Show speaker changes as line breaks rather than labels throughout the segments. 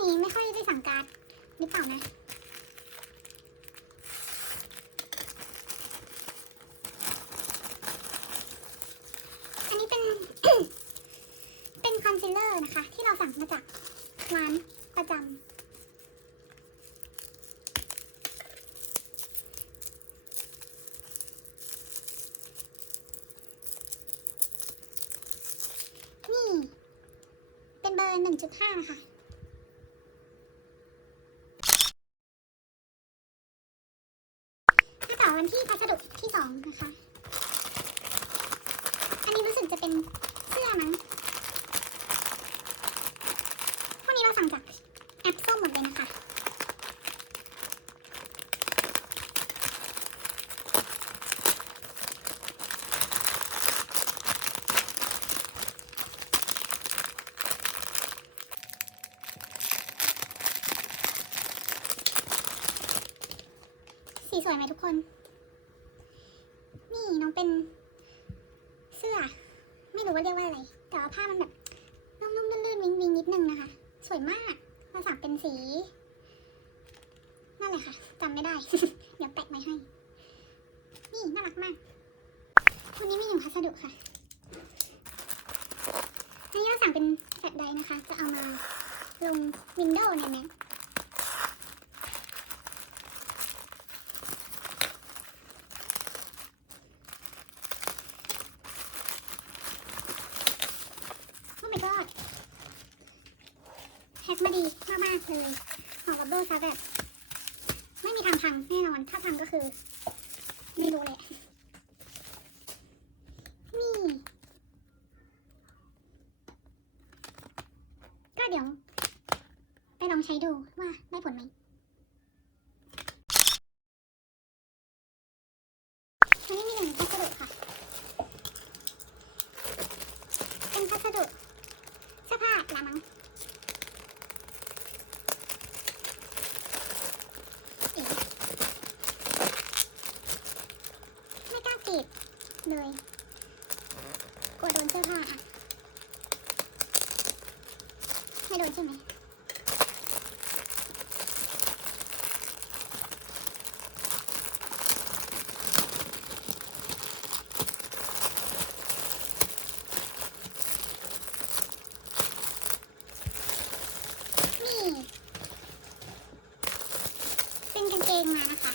หรือเปล่านะอันนี้เป็น เป็นคอนซีลเลอร์นะคะ ที่เราสั่งมาจากร้านประจำนี่ เป็นเบอร์ 1.5 นะคะันที่พัสดุที่สองนะคะ อันนี้รู้สึกจะเป็นเสื้อมั้งพวกนี้เราสั่งจากแอปส้มหมดเลยนะคะ สีสวยไหมทุกคน นี่น้องเป็นเสื้อ ไม่รู้ว่าเรียกว่าอะไร แต่ว่าผ้ามันแบบนุ่มๆลื่นๆวิงวิงนิดนึงนะคะ สวยมากมาสักเป็นสี นั่นแหละค่ะจำไม่ได้ เดี๋ยวแปะไว้ให้ นี่น่ารักมากวันนี้มีหนึ่งพัสดุค่ะนนี้เราสั่งเป็นแฟลชไดร์นะคะ จะเอามาลงวินโดว์ในแม็ก โอ้ my god แฮกมาดีมากๆเลยของบับเบิ้ลซะแบบ ไม่มีทางพังแน่นอน ถ้าพังก็คือ ไม่รู้เลยนี่ ก็เดี๋ยว ไปลองใช้ดูว่าได้ผลไหมวันนี้มีหนึ่งพัสดุค่ะ เป็นพัสดุเสื้อผ้าละมั้งเอ๋ไม่ กล้ากรีดเลยกลัวโดนเสื้อผ้าอะไม่โดนใช่ไหมนี่ เป็นกางเกงมานะคะ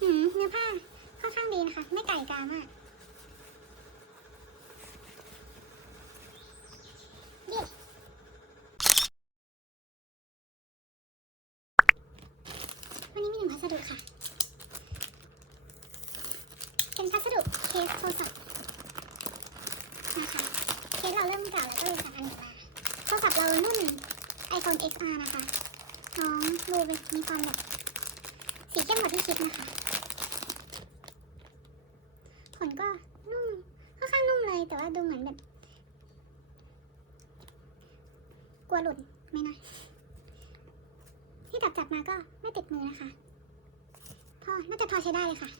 หืมเนื้อผ้าค่ อนข้างดีนะคะไม่ไก่กามากวันนี้มีหนึ่งพัสดุค่ะ เป็นพัสดุเคสโทรศัพท์นะคะ เคสเราเริ่มเก่าแล้วก็เลยสั่งอันนี้มาโทรศัพท์เรารุ่น iPhone XR นะคะ น้องดูเป็นมีความแบบสีเข้มกว่าที่คิดนะคะ ก็นุ่มค่อนข้างนุ่มเลยแต่ว่าดูเหมือนแบบ กลัวหลุดไม่นะที่จับจับมาก็ไม่ติดมือนะคะ พอน่าจะพอใช้ได้เลยค่ะ